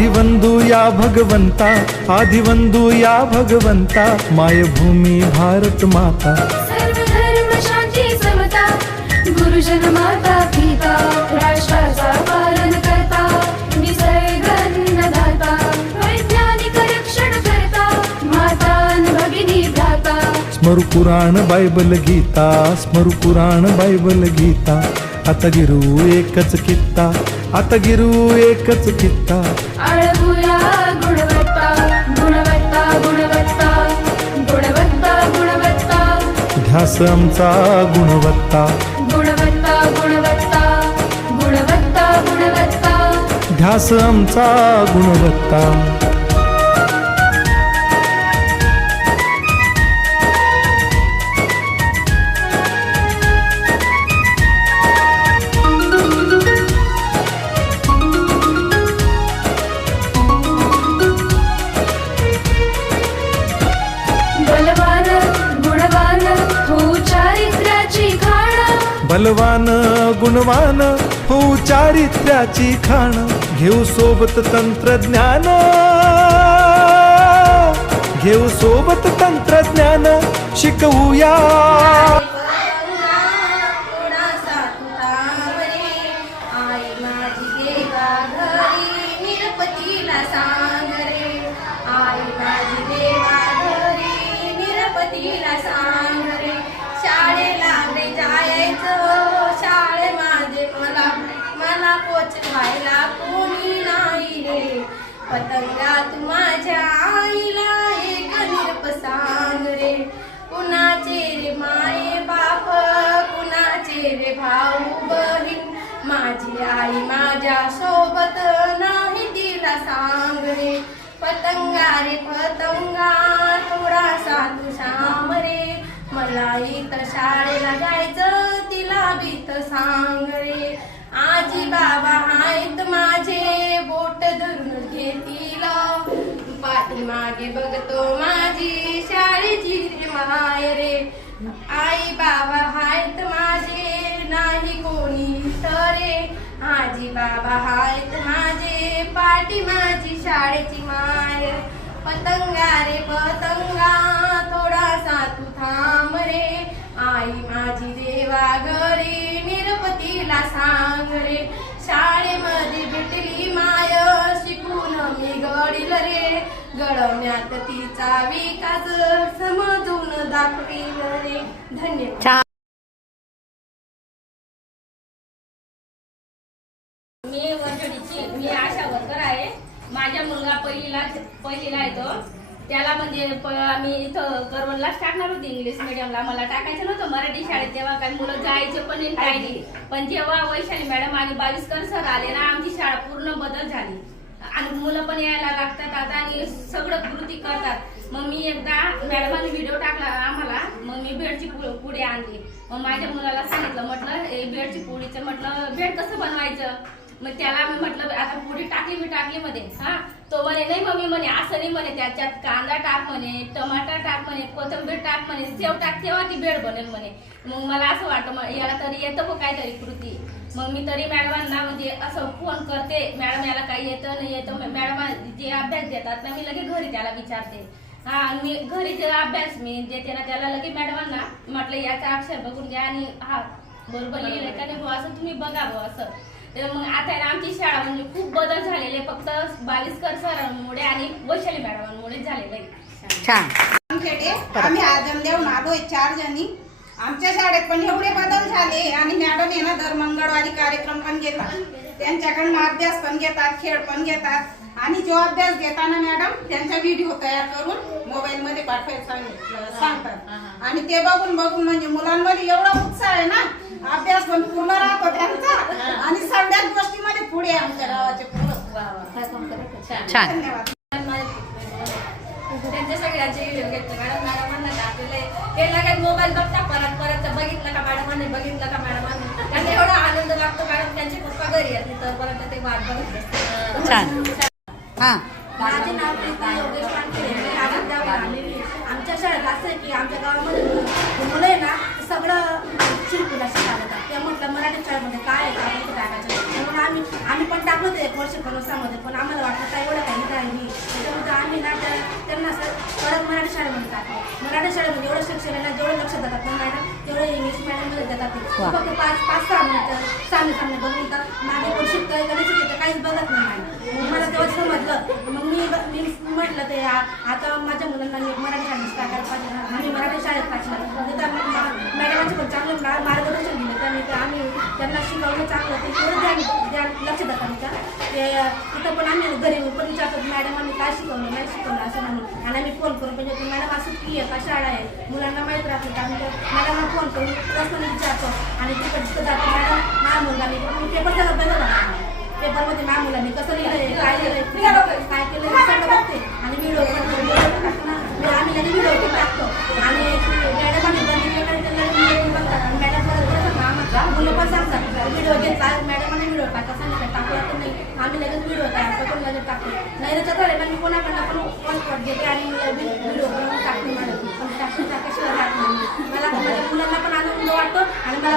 आदिवंदू या भगवंता, आदिवंदू या भगवंता, मायभूमी भारत माता। सर्व धर्म शांती समता, गुरुजन माता पिता, राष्ट्राचा पालन करता, निसर्ग अन्नदाता, वैज्ञानिक रक्षण करता, माता अन भगिनी भ्राता। स्मरू पुराण बायबल गीता, स्मरू पुराण बायबल गीता, आता गिरू एकच कित्ता, आता गिरू एकच कित्ता। आळवूया गुणवत्ता, गुणवत्ता, गुणवत्ता, गुणवत्ता, गुणवत्ता, ध्यास आमचा गुणवत्ता, गुणवत्ता, गुणवत्ता, गुणवत्ता, गुणवत्ता। ध्यास आमचा गुणवत्ता। बलवान गुणवान हो चारित्र्याची खाण, बलवान गुणवान हो चारित्र्याची खाण, घेऊ सोबत तंत्रज्ञान, घेऊ सोबत तंत्रज्ञान, शिकवूया शाळेला जायचं, शाळेमध्ये मला पोचवायला कोणी नाही रे, पतंगा तू माझ्या आईला एक निरप सांग रे, कुणाचे रे माये बाप, कुणाचे रे भाऊ बहीण, माझी आई माझ्या सोबत नाही तिला सांग रे, पतंगा रे पतंगा थोडासा तू सांग रे, मला इथं शाळेला जायचं तिला भीत सांग रे, आजी बाबा आहेत माझे बोट धरून घेतील, पाठीमागे बघतो माझी शाळेची रे माय रे, आई बाबा आहेत माझे नाही कोणी तरे, आजी बाबा आहेत माझे पाठी माझी शाळेची माय, पतंगा रे पतंगा थोडासा तू थांब रे, आई माझी देवा घरी निरपतीला सांग रे, शाळेमध्ये भेटली माय शिकून मी घडील रे, घडवण्यात तिचा विकास समजून दाखवील रे। धन्यवाद। मी वर्षडीची, मी आशा वर्कर आहे। माझा मुलगा पहिलीला येतो, त्याला म्हणजे आम्ही इथं करवणलाच टाकणार होती इंग्लिश मिडियमला, मला टाकायचं नव्हतं मराठी शाळेत, तेव्हा काही मुलं जायचे पण नाही काही नाही, पण जेव्हा वैशाली मॅडम आणि बाविस्कर सर आले ना, आमची शाळा पूर्ण बदल झाली आणि मुलं पण यायला लागतात आता आणि सगळं कृती करतात। मग मी एकदा मॅडमांनी व्हिडिओ टाकला आम्हाला, मग मी बेडची पुडी आणली, मग माझ्या मुलाला सांगितलं, म्हटलं हे बेडची पुडीचं म्हटलं बेड कसं बनवायचं, मग त्याला मी म्हटलं आता पुडी टाकली मध्ये, हा तो म्हणे नाही मम्मी म्हणे असं नाही म्हणे, त्याच्यात कांदा टाक म्हणे, टमाटर टाक म्हणे, कोथिंबीर टाक म्हणे, सेव टाक, तेव्हा ती बेड बनेल म्हणे। मग मला असं वाटतं याला तरी येतं का काहीतरी कृती, मग मी तरी मॅडमांना म्हणजे असं फोन करते, मॅडम याला काही येतं नाही येतं, मॅडम जे अभ्यास देतात ना मी लगेच घरी त्याला विचारते, हा मी घरी जे अभ्यास मी देते ना त्याला लगेच मॅडमांना म्हटलं याचा अक्षर बघून द्या आणि हा बरोबर लिहिलं का नाही असं तुम्ही बघावं असं। तर मग आता आमची शाळा म्हणजे खूप बदल झालेले, फक्त बाविस्कर सरांमुळे आणि वैशाली मॅडमांमुळे झालेलं आहे। छान। आम्ही आजमदेव आलोय 4 जणी, आमच्या शाळेत पण एवढे बदल झाले आणि मॅडम आहे ना दर मंगळवारी कार्यक्रम पण घेतात, त्यांच्याकडून अभ्यास पण घेतात, खेळ पण घेतात, आणि जो अभ्यास घेताना मॅडम त्यांचा व्हिडिओ तयार करून मोबाईल मध्ये पाठवायला सांगतात, आणि ते बघून म्हणजे मुलांमध्ये एवढा उत्साह आहे ना, अभ्यास पण पूर्ण राहतो त्यांचा आणि सगळ्याच गोष्टीमध्ये पुढे आमच्या गावाचे पुढे। छान। धन्यवाद। त्यांच्या सगळ्यांचे व्हिडिओ घेतले मॅडमांना टाकलेले, ते लगेच मोबाईल बघता परत बघितलं का मॅडमांनी, बघितलं का मॅडमांनी, त्यांना एवढा आनंद लागतो कारण त्यांचे पप्पा घरी येत नाही तोपर्यंत ते वाट बघत असतात। छान। हा माझे नाव प्रीती योगेश पाटील आहे, मी आनंदावर आलेली आहे। आमच्या शाळेत असं आहे की आमच्या गावामध्ये मुलं आहे ना सगळं शिल्पीला शिकावतात, ते म्हटलं मराठी शाळेमध्ये काय आहे काय टाकायचं, म्हणून आम्ही पण टाकलं ते 1 वर्ष प्रवासामध्ये, पण आम्हाला वाटलं काय एवढं परत मराठी शाळेमध्ये टाकलं. मराठी शाळेमध्ये एवढं शिक्षण आहे ना, जेवढं लक्ष देतात ना मॅडम तेवढं इंग्लिश मॅडममध्ये देतात ते. फक्त 5-6 मिनिटं सामने बघून मागे पण शिकतोय का नाही शिकतोय काहीच बघत नाही मॅडम. मग मला तेव्हा समजलं. मग मी म्हटलं ते आता माझ्या मुलांना मी मराठी शाळेत टाकायला पाहिजे ना. आम्ही मराठी शाळेत टाकलं. तिथं मॅडमांचे पण चांगलं मार्गदर्शन दिलं त्यांनी. ते आम्ही त्यांना शिकवलं चांगलं ते थोडं ध्यान लक्ष देतात ते. तिथं पण आम्ही घरी पण विचारतो मॅडमांनी काय शिकवलं नाही शिकवलं असं म्हणून. आणि आम्ही फोन करून म्हणजे मॅडम असं की आहे का शाळा आहे मुलांना माहीत राहते का. आम्ही मॅडमला फोन करून प्रश्न विचारतो आणि तिकडे जातो मॅडम माझ्या मुलांनी पेपर सगळं बघत पेपरमध्ये माझ्या मुलांनी कसं लिहिलंय काय लिहिलंय काय केलं हे सगळं बघते. आणि व्हिडिओ टाकतो ना आम्ही लगेच व्हिडिओ टाकतो. आणि मॅडमांनी बंद त्यांना बघतात. आणि मॅडम मुलं पण सांगतात व्हिडिओ घेतला मॅडमांनी व्हिडिओ टाका सांगितलं टाकला तर नाही आम्ही लगेच व्हिडिओ तयार करतो लगेच टाकतो. नाही त्याच्याकडे ना मी कोणाकडनं पण पॉट घेते आणि व्हिडिओ बनवून टाकते मॅडम. पण टाकाशिवाय राहत नाही. मला माझ्या मुलांना पण आनंद वाटतो आणि मला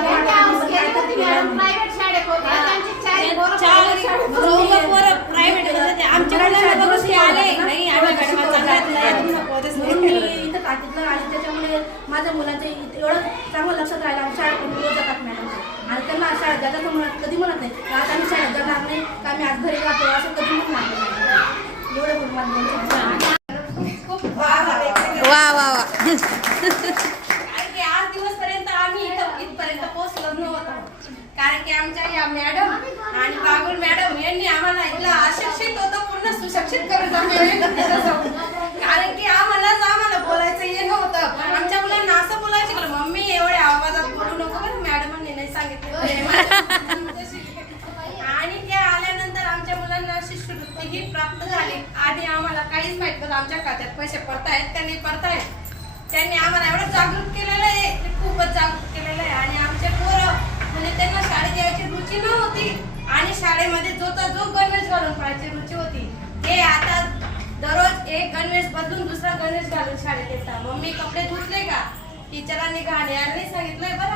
प्रायव्हेट शाळेत होते त्यांची इथं टाकीतलं आणि त्याच्यामुळे माझ्या मुलांचं एवढं चांगलं लक्षात राहिलं. शाळेत रोज जातात मॅडम आणि त्यांना शाळेत जायचं म्हणत कधी म्हणत नाही आज आम्ही शाळेत जाणार नाही का आम्ही आज घरी राहतो असं कधी म्हणणार नाही. एवढं खूप वा वा वा. कारण की आज दिवसपर्यंत आम्ही इथपर्यंत पोहोचलो नव्हतो. कारण की आमच्या या मॅडम आणि बागुल मॅडम यांनी आम्हाला इथला अशिक्षित होतं पूर्ण सुशिक्षित करून टाकलं. कारण की आम्हाला बोलायचं हे नव्हतं. पण आमच्या मुलांना असं बोलायचं की मम्मी एवढ्या आवाजात बोलू नको बरं मॅडमांनी नाही सांगितलं. आणि त्या आल्यानंतर आमच्या मुलांना शिष्यवृत्ती ही प्राप्त झाली. आधी आम्हाला काहीच माहित नव्हतं आमच्या खात्यात पैसे पडतायत त्यांनी पडतायत. त्यांनी आम्हाला एवढं जागृत केलेलं आहे ते खूपच जागृत केलेलं आहे. आणि आमचे पोरं म्हणजे त्यांना शाळेत यायची रुची नव्हती आणि शाळेमध्ये जो गणवेश घालून पाहायची रुची होती ते आता दररोज एक गणवेश बदलून दुसरा गणवेश घालून शाळेत येतात. मम्मी कपडे धुतले का टीचरांनी घाण यायला नाही सांगितलंय बरं